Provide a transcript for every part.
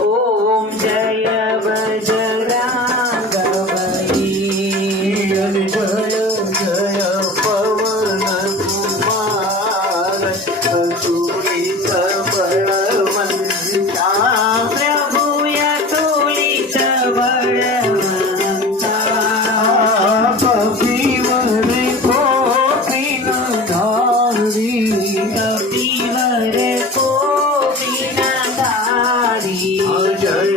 ओम जय बजरंग बली। जय जय पवन कुमार अतुलित बलवंता। प्रभु अतुलित बलवंता। कपिवर गोपीनाधारी। कपिवर गोपीनाधारी। जय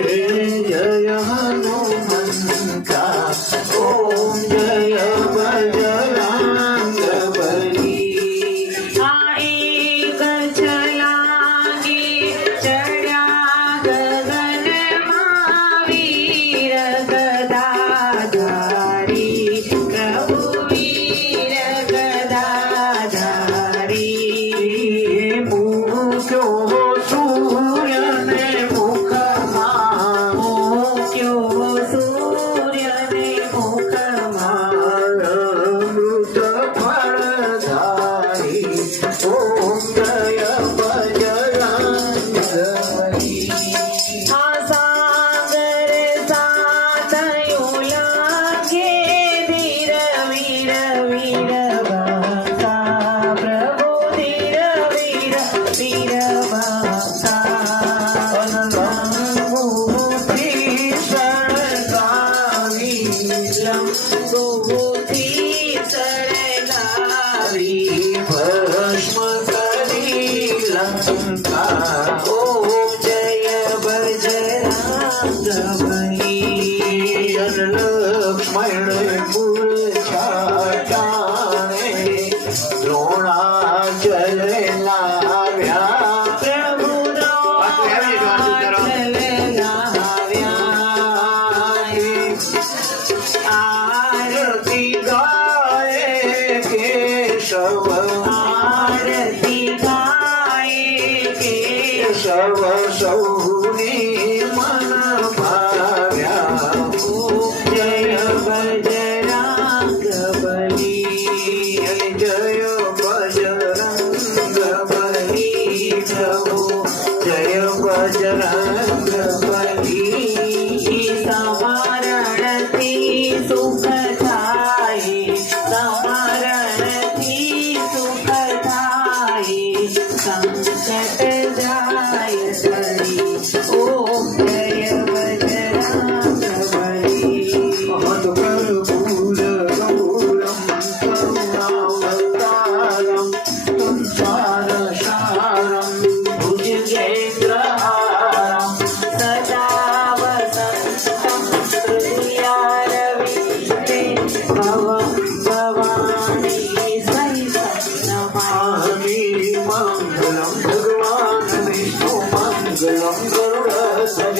जय हनुमंता। ओम जय बजरंग बली। एक छलांगे चढ़ा गगन महावीर गदाधारी। प्रभु वीर गदाधारी। मुख्यो सूर्य ने अमृत फलधारी। ओम जय बजरंग बली। सागर साथयो लागे धीर वीर वीर भक्ता। प्रभु धीर वीर वीर भक्ता। लंबोती सड़गावी। भस्म करी लंका। ओम जय बजरंग बली। लक्ष्मण मूर्छा जाने द्रोणाचल लाव्या। प्रभु द्रोणाचल लाव्या। आरती गाए केशव। आरती गाए केशव। सौने मन भाव्या। जय बजरंग बली। जय बजरंग बली। प्रभु जय बजरंग बली। समरण थी सुख थाई। समरण थी सुख थाई। संकट जाय टली। ओम जय बजरंग बली। कर्पूर गौरम करुणावतारम संसार सारम भुजगेन्द्रहारम सदा वसंतं हृदयारविन्दे भवानी सहितं नमामि। मङ्गलं भगवान् विष्णु मङ्गलं गरुडध्वज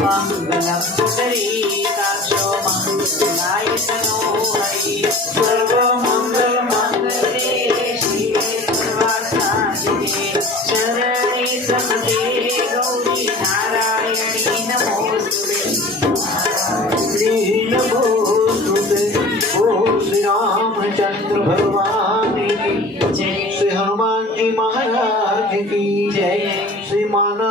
मङ्गलं पुण्डरीकाक्षो मङ्गलाय तनो हरि। सर्वमङ्गलमाङ्गल्ये शिवे सर्वार्थसाधिके शरणे त्र्यम्बके गौरी नारायणी नमोस्तुते। श्री नमोस्तुते। ओ श्री रामचंद्र भगवान की जय। श्री हनुमान जी महाराज की जय। श्री मानव